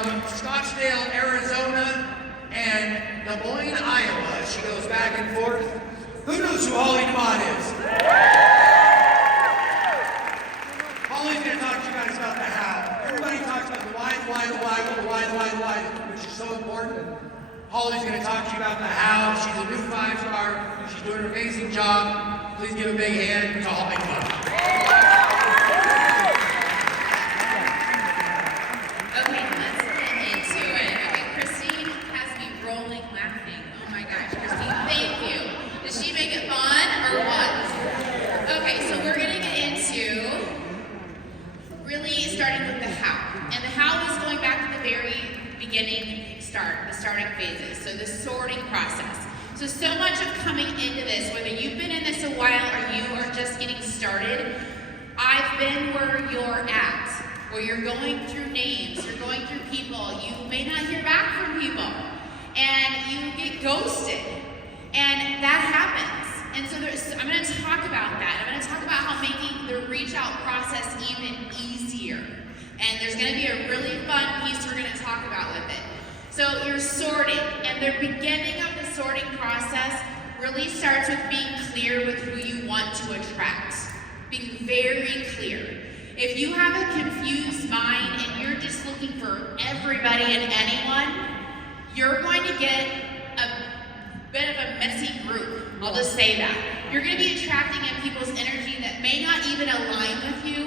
from Scottsdale, Arizona, and Des Moines, Iowa. She goes back and forth. Who knows who Holly Demott is? Holly's going to talk to you guys about the how. Everybody talks about the why, which is so important. Holly's going to talk to you about the how. She's a new 5-star. She's doing an amazing job. Please give a big hand to Holly Demott. Okay, let's get into it. Okay, Christine has me rolling laughing. Oh my gosh, Christine, thank you. Did she make it fun or what? Okay, so we're going to get into really starting with the how. And the how is going back to the very beginning the starting phases. So the sorting process. So much of coming into this, whether you've been in this a while or you are just getting started, I've been where you're at, where you're going through names, you're going through people, you may not hear back from people, and you get ghosted, and that happens. And so I'm going to talk about that. I'm going to talk about how making the reach out process even easier. And there's going to be a really fun piece we're going to talk about with it. So you're sorting, and the beginning of the sorting process really starts with being clear with who you want to attract. Being very clear. If you have a confused mind and you're just looking for everybody and anyone, you're going to get a bit of a messy group. I'll just say that. You're going to be attracting in people's energy that may not even align with you,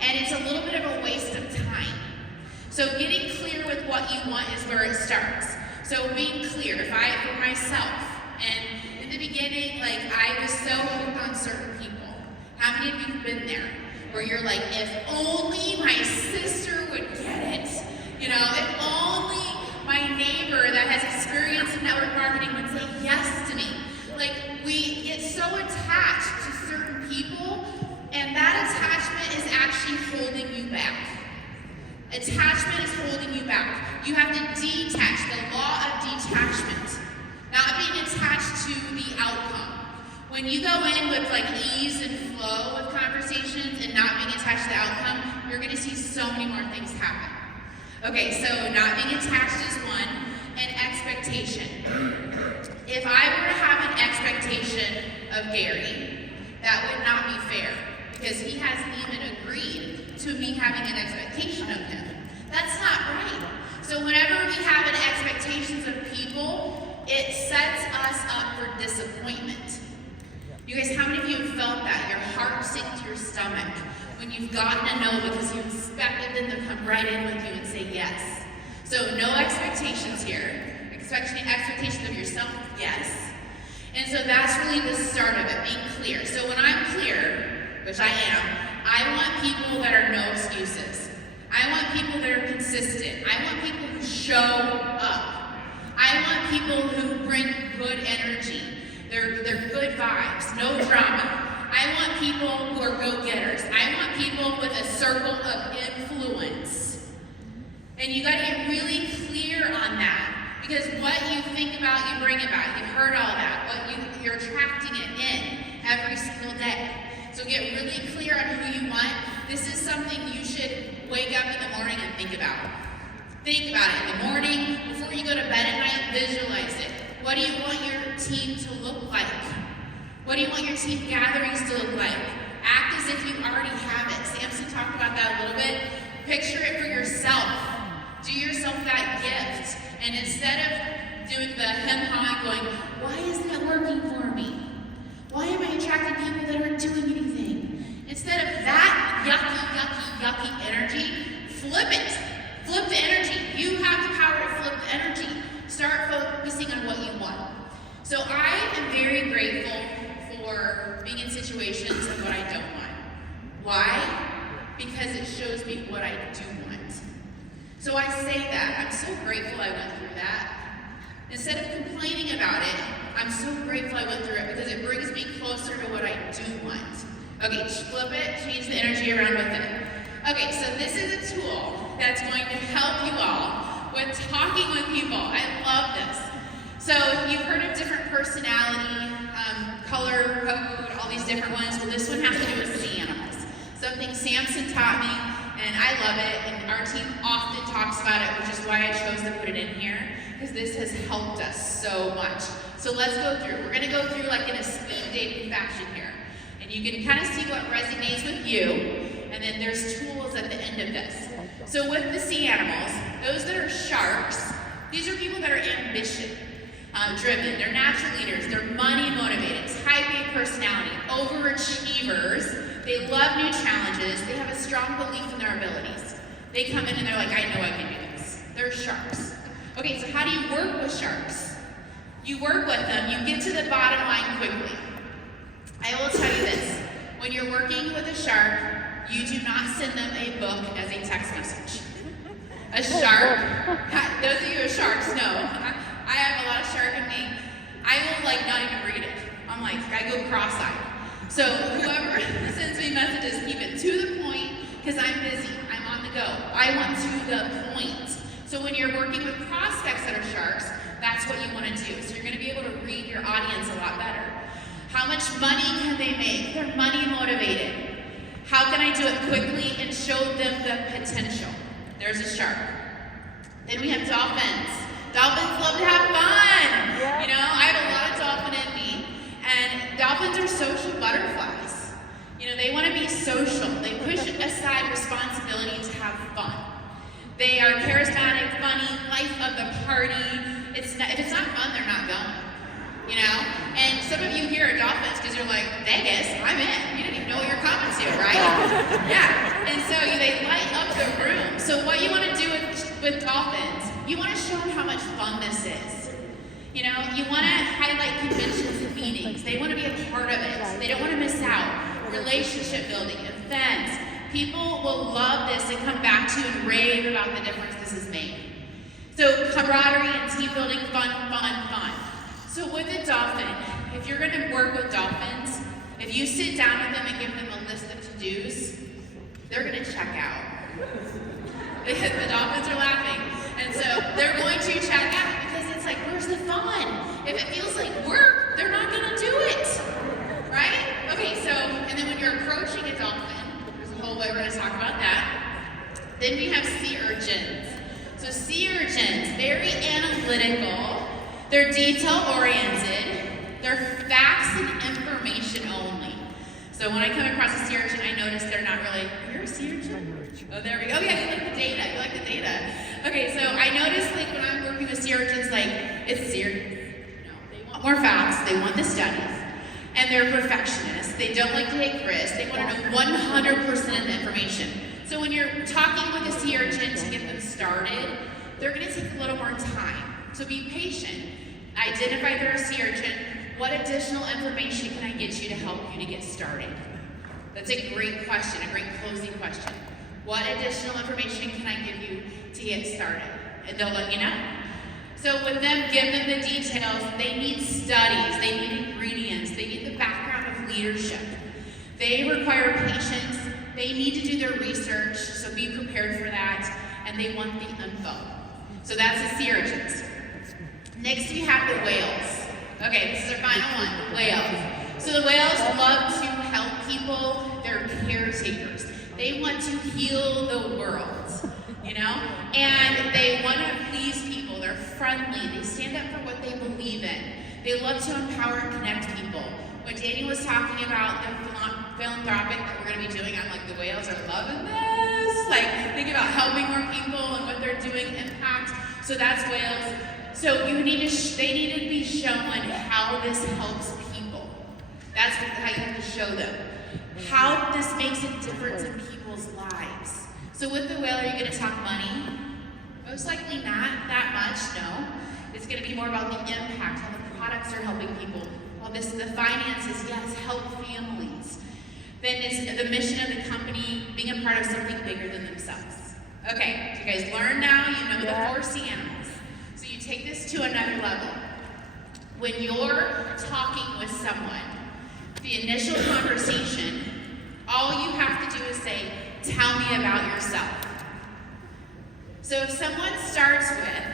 and it's a little bit of a waste of time. So getting clear with what you want is where it starts. So being clear, for myself, and in the beginning, like I was so hooked on certain people. How many of you have been there? Where you're like, if only my sister would get it. You know, if only my neighbor that has experience in network marketing would say yes to me. Like, we get so attached to certain people, and that attachment is actually holding you back. Attachment is holding you back. You have to detach, the law of detachment. Not being attached to the outcome. When you go in with like ease and flow of conversations and not being attached to the outcome, you're going to see so many more things happen. Okay, so not being attached is one, and expectation. If I were to have an expectation of Gary, that would not be fair, because he hasn't even agreed to me having an expectation of him. That's not right. So whenever we have an expectations of people, it sets us up for disappointment. You guys, how many of you have felt that? Your heart sinks to your stomach when you've gotten a no because you expected them to come right in with you and say yes. So no expectations here. Expectations of yourself, yes. And so that's really the start of it, being clear. So when I'm clear, which I am, I want people that are no excuses. I want people that are consistent. I want people who show up. I want people who bring good energy. They're good vibes, no drama. I want people who are go-getters. I want people with a circle of influence. And you gotta get really clear on that. Because what you think about, you bring about. You've heard all that. You're attracting it in every single day. So get really clear on who you want. This is something you should wake up in the morning and think about. Think about it in the morning, before you go to bed at night, visualize it. What do you want your team to look like? What do you want your team gatherings to look like? Act as if you already have it. Samson talked about that a little bit. Picture it for yourself. Do yourself that gift. And instead of doing the hem-ha going, why isn't it working for me? Why am I attracting people that aren't doing anything? Instead of that yucky energy, flip it. Flip the energy. You have the power to flip the energy. Start focusing on what you want. So I am very grateful for being in situations of what I don't want. Why? Because it shows me what I do want. So I say that. I'm so grateful I went through that. Instead of complaining about it, I'm so grateful I went through it because it brings me closer to what I do want. Okay, flip it, change the energy around with it. Okay, so this is a tool that's going to help you all with talking with people. I love this. So you've heard of different personality, color code, all these different ones. Well, this one has to do with animals. Something Samson taught me, and I love it, and our team often talks talks about it, which is why I chose to put it in here, because this has helped us so much. So let's go through. We're gonna go through like in a speed dating fashion here. And you can kind of see what resonates with you, and then there's tools at the end of this. So with the sea animals, those that are sharks, these are people that are ambition driven. They're natural leaders. They're money motivated, type A personality, overachievers. They love new challenges. They have a strong belief in their abilities. They come in and they're like, I know I can do this. They're sharks. Okay, so how do you work with sharks? You work with them, you get to the bottom line quickly. I will tell you this, when you're working with a shark, you do not send them a book as a text message. A shark, those of you who are sharks know, I have a lot of shark in me. I will like not even read it. I'm like, I go cross-eyed. So whoever sends me messages, keep it to the point, because I'm busy, I'm on the go. I want to the point. So when you're working with prospects that are sharks, that's what you want to do. So you're going to be able to read your audience a lot better. How much money can they make? They're money motivated. How can I do it quickly and show them the potential? There's a shark. Then we have dolphins. Dolphins love to have fun. Yeah. You know, I have a lot of dolphin in me. And dolphins are social butterflies. You know, they want to be social. They push aside responsibility to have fun. They are charismatic, funny, life of the party. If it's not fun, they're not going. You know? And some of you here are dolphins because you're like, Vegas, I'm in. You didn't even know what you're coming to, right? Yeah. And so they light up the room. So what you want to do with dolphins, you want to show them how much fun this is. You know, you want to highlight conventions and meetings. They want to be a part of it. They don't want to miss out. Relationship building, events. People will love this and come back to you and rave about the difference this has made. So camaraderie and team building, fun, fun, fun. So with a dolphin, if you're going to work with dolphins, if you sit down with them and give them a list of to-dos, they're going to check out. The dolphins are laughing. And so they're going to check out because it's like, where's the fun? If it feels like work, they're not going to do it. Right? Okay, so, and then when you're approaching a dolphin, there's a whole way we're going to talk about that. Then we have sea urchins. So sea urchins, very analytical. They're detail-oriented. They're facts and information only. So when I come across a sea urchin, I notice they're not really, you're a sea urchin? Oh, there we go. Oh, yeah, you like the data. You like the data. Okay, so I notice, like, when I'm working with sea urchins, like, it's sea urchins. No, they want more facts. They want the studies. And they're perfectionists. They don't like to take risks. They want to know 100% of the information. So when you're talking with a sea urchin to get them started, they're going to take a little more time. So be patient. Identify they're a sea urchin. What additional information can I get you to help you to get started? That's a great question, a great closing question. What additional information can I give you to get started? And they'll let you know. So with them, give them the details. They need studies. They need ingredients. They need the background of leadership. They require patience. They need to do their research, so be prepared for that. And they want the info. So that's the sea urchins. Next we have the whales. Okay, this is our final one, the whales. So the whales love to help people. They're caretakers. They want to heal the world, you know? And they want to please people. They're friendly. They stand up for what they believe in. They love to empower and connect people. When Daniel was talking about the philanthropic that we're going to be doing, I'm like, the whales are loving this. Like, think about helping more people and what they're doing, impact. So that's whales. So they need to be shown how this helps people. That's how you have to show them. How this makes a difference in people's lives. So with the whale, are you going to talk money? Most likely not that much, no. It's going to be more about the impact, how the products are helping people. Well, the finances, yes, help families. Then it's the mission of the company, being a part of something bigger than themselves. Okay, so you guys learn now, you know the 4 sea animals. So you take this to another level. When you're talking with someone, the initial conversation, all you have to do is say, tell me about yourself. So if someone starts with,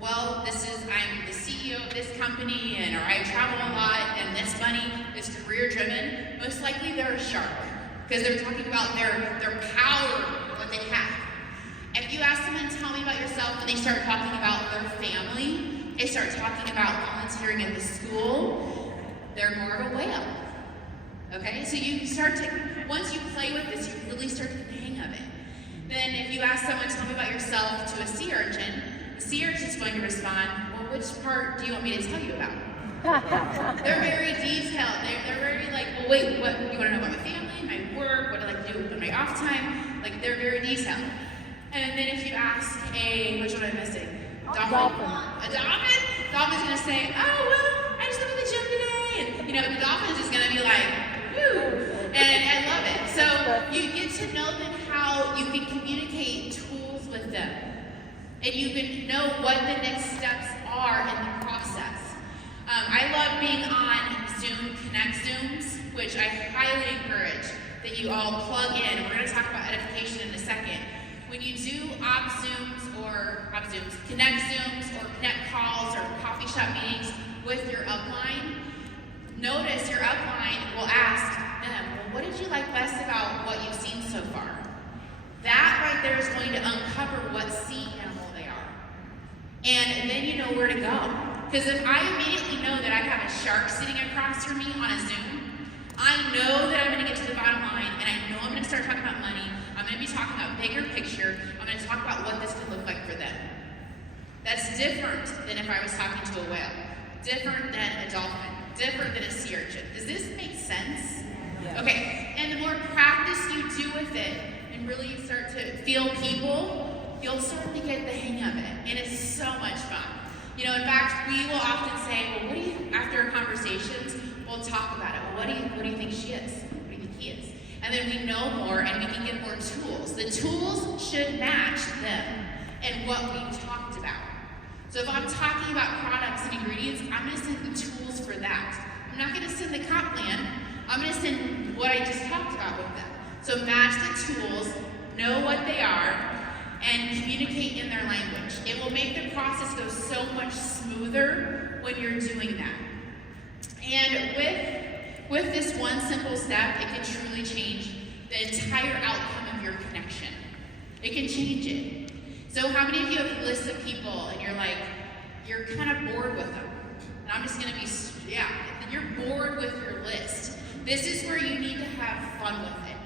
well, I'm the CEO of this company, or I travel a lot, and this money is career-driven, most likely they're a shark, because they're talking about their power, what they have. If you ask them someone tell me about yourself and they start talking about their family, they start talking about volunteering at the school, they're more of a whale. Okay? So you start to, once you play with this, you really start to get the hang of it. Then if you ask someone, tell me about yourself to a sea urchin, the sea urchin is going to respond, well, which part do you want me to tell you about? They're very detailed. They're very like, well, wait, what, you want to know about my family, my work, what I like to do in my off time? Like, they're very detailed. And then if you ask which one am I missing? Dolphin. A dolphin? Dolphin's going to say, oh, well, I just went to the gym today. And, the dolphin's just going to be like, woo. And I love it. So you get to know then how you can communicate tools with them. And you can know what the next steps are in the process. I love being on Zoom Connect Zooms, which I highly encourage that you all plug in. We're going to talk about edification in a second. When you do Connect Zooms, or Connect calls, or coffee shop meetings with your upline, notice your upline will ask them, well, what did you like best about what you've seen so far? That right there is going to uncover what sea animal they are. And then you know where to go. Because if I immediately know that I have a shark sitting across from me on a Zoom, I know that I'm going to get to the bottom line, and I know I'm going to start talking about money. I'm going to be talking about bigger picture. I'm going to talk about what this could look like for them. That's different than if I was talking to a whale. Different than a dolphin. Different than a sea urchin. Does this make sense? Yeah. Okay, and the more practice you do with it, and really start to feel people, you'll start to get the hang of it. And it's so much fun. In fact, we will often say, well, what do you, after conversations, we'll talk about it. Well, what do you think she is? What do you think he is? And then we know more and we can get more tools. The tools should match them and what we've talked about. So if I'm talking about products and ingredients, I'm going to send the tools for that. I'm not going to send the comp plan. I'm going to send what I just talked about with them. So match the tools, know what they are, and communicate in their language. It will make the process go so much smoother when you're doing that. And with this one simple step, it can truly change the entire outcome of your connection. It can change it. So how many of you have lists of people and you're kind of bored with them? And I'm just gonna be, you're bored with your list. This is where you need to have fun with it.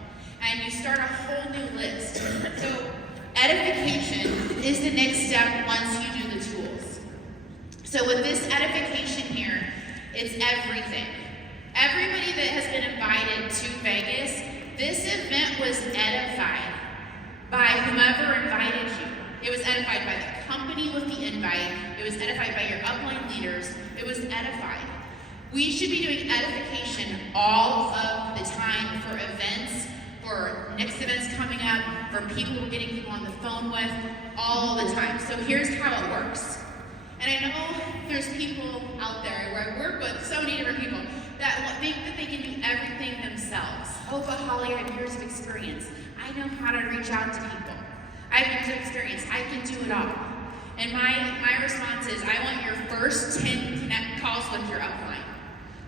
And you start a whole new list. So edification is the next step once you do the tools. So with this edification here, it's everything. Everybody that has been invited to Vegas, this event was edified by whomever invited you. It was edified by the company with the invite. It was edified by your upline leaders. It was edified. We should be doing edification all of the time for events, for next events coming up, for people we're getting people on the phone with, all the time. So here's how it works. And I know there's people out there where I work with so many different people that think that they can do everything themselves. Oh, but Holly, I have years of experience. I know how to reach out to people. I have years of experience. I can do it all. And my response is, I want your first 10 connect calls with your upline.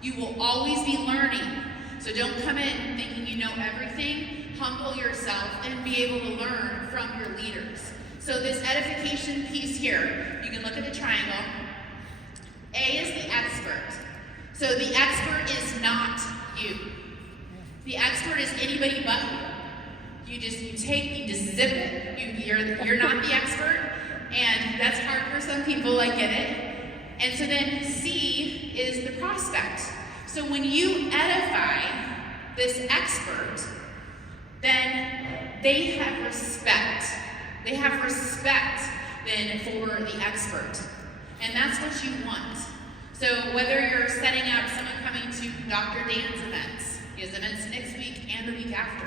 You will always be learning. So don't come in thinking you know everything. Humble yourself and be able to learn from your leaders. So this edification piece here, you can look at the triangle. A is the expert. So the expert is not you. The expert is anybody but you. You just zip it. You're not the expert, and that's hard for some people, I get it. And so then C is the prospect. So when you edify this expert, then they have respect. They have respect then for the expert. And that's what you want. So whether you're setting up someone coming to Dr. Dan's events, he has events next week and the week after.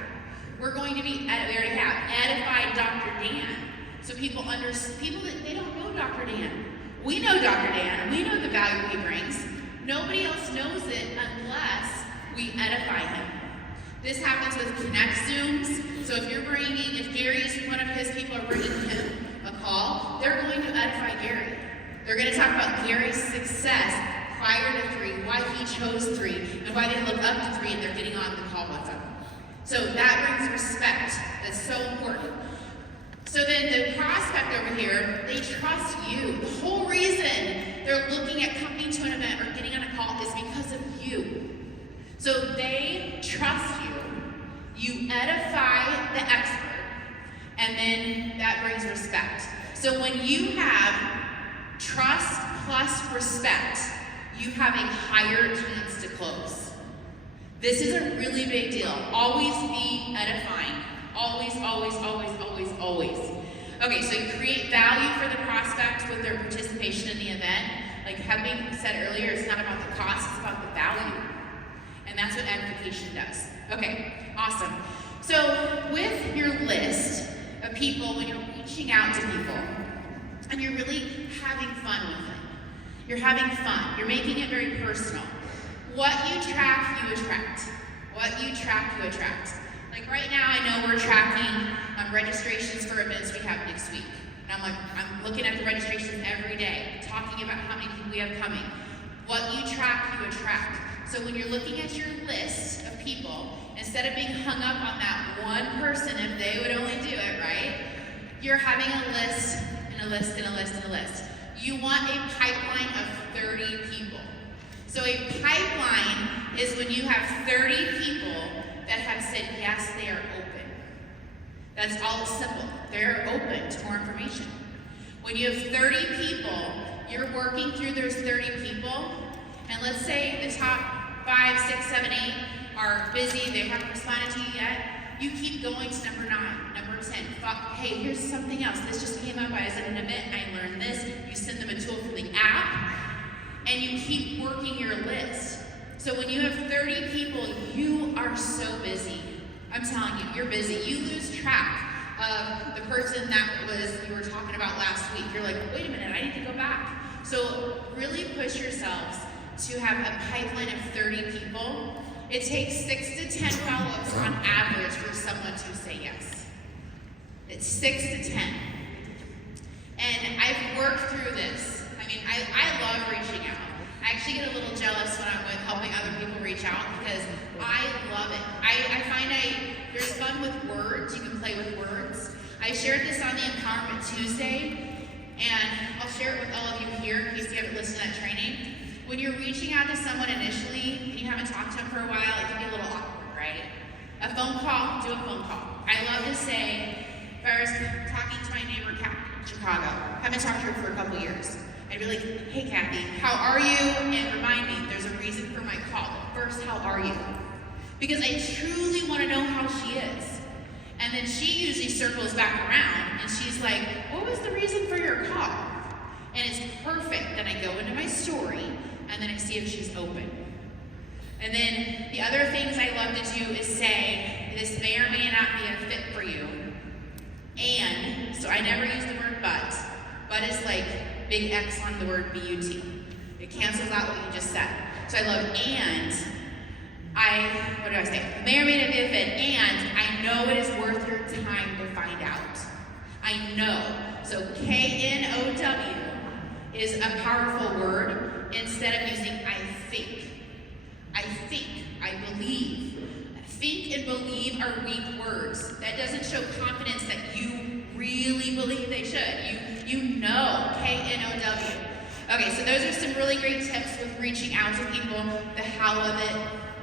We're going to be, we already have edified Dr. Dan. So people that they don't know Dr. Dan. We know Dr. Dan, we know the value he brings. Nobody else knows it unless we edify him. This happens with Connect Zooms. So if Gary's one of his people are bringing him a call, they're going to edify Gary. They're going to talk about Gary's success prior to 3, why he chose 3, and why they look up to 3 and they're getting on the call with them. So that brings respect. That's so important. So then the prospect prospect over here, they trust you. The whole reason they're looking at coming to an event or getting on a call is because of you. So they trust you. You edify the expert, and then that brings respect. So when you have trust plus respect, you have a higher chance to close. This is a really big deal. Always be edifying. Always, always, always, always, always. Okay, so you create value for the prospect with their participation in the event. Like having said earlier, it's not about the cost, it's about the value. And that's what edification does. Okay, awesome. So with your list of people, when you're reaching out to people, and you're really having fun with it, you're having fun, you're making it very personal. What you track, you attract. What you track, you attract. Like right now, I know we're tracking registrations for events we have next week. And I'm looking at the registrations every day, talking about how many people we have coming. What you track, you attract. So when you're looking at your list of people, instead of being hung up on that one person, if they would only do it, right? You're having a list, and a list, and a list, and a list. You want a pipeline of 30 people. So a pipeline is when you have 30 people that have said, yes, they are open. That's all simple. They're open to more information. When you have 30 people, you're working through those 30 people, and let's say the top 5, 6, 7, 8 are busy, they haven't responded to you yet, you keep going to number 9, number 10. Hey, here's something else. This just came up. I was at an event, I learned this. You send them a tool from the app, and you keep working your list. So when you have 30 people, you are so busy. I'm telling you, you're busy. You lose track of the person that you were talking about last week. You're like, wait a minute, I need to go back. So really push yourselves to have a pipeline of 30 people. It takes 6 to 10 follow-ups on average for someone to say yes. It's 6 to 10. And I've worked through this. I mean, I love reaching out. I actually get a little jealous when I'm with helping other people reach out because I love it. I find there's fun with words. You can play with words. I shared this on the Empowerment Tuesday, and I'll share it with all of you here in case you haven't listened to that training. When you're reaching out to someone initially and you haven't talked to them for a while, it can be a little awkward, right? A phone call, do a phone call. I love to say, if I was talking to my neighbor, Kathy, in Chicago, haven't talked to her for a couple years, I'd be like, hey Kathy, how are you? And remind me, there's a reason for my call. But first, how are you? Because I truly want to know how she is. And then she usually circles back around and she's like, what was the reason for your call? And it's perfect. Then I go into my story and then I see if she's open. And then the other things I love to do is say, this may or may not be a fit for you. And, so I never use the word but. But is like big X on the word B-U-T. It cancels out what you just said. So I love and. What do I say? May or may not be a fit, and I know it is worth your time to find out. I know. So K-N-O-W is a powerful word instead of using I think. I think, I believe. Think and believe are weak words. That doesn't show confidence that you really believe they should. You know, K-N-O-W. Okay, so those are some really great tips with reaching out to people, the how of it.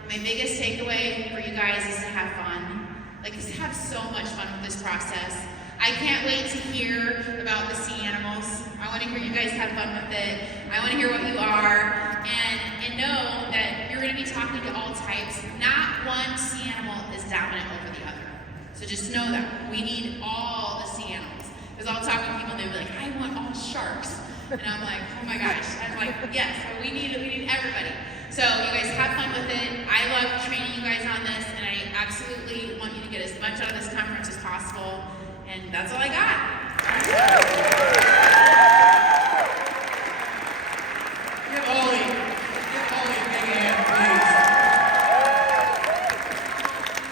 My biggest takeaway for you guys is to have fun. Like, just have so much fun with this process. I can't wait to hear about the sea animals. I want to hear you guys have fun with it. I want to hear what you are. And know that you're going to be talking to all types. Not one sea animal is dominant over the other. So just know that. We need all the sea animals. Because I'll talk to people and they'll be like, I want all sharks. And I'm like, oh my gosh. I'm like, yes, well, we need everybody. So you guys have fun with it. I love training you guys on this, and I absolutely want you to get as much out of this conference as possible. And that's all I got. Give Ollie a big hand, please.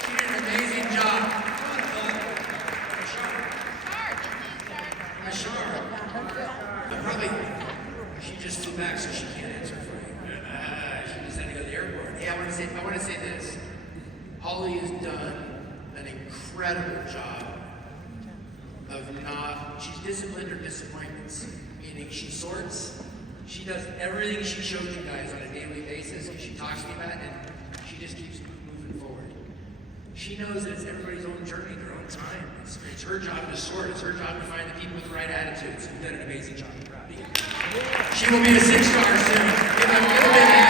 She did an amazing job. I'm a shark. Probably, she just flew back, so she can't answer for you. She just had to go to the airport. Hey, I want to say this. Holly has done an incredible job she's disciplined her disappointments, meaning she sorts. She does everything she showed you guys on a daily basis, and she talks to me about it, and she just keeps moving forward. She knows that it's everybody's own journey, their own time. It's her job to sort. It's her job to find the people with the right attitudes. You've done an amazing job. I'm proud of you. She will be a 6-star soon. Give a big hand.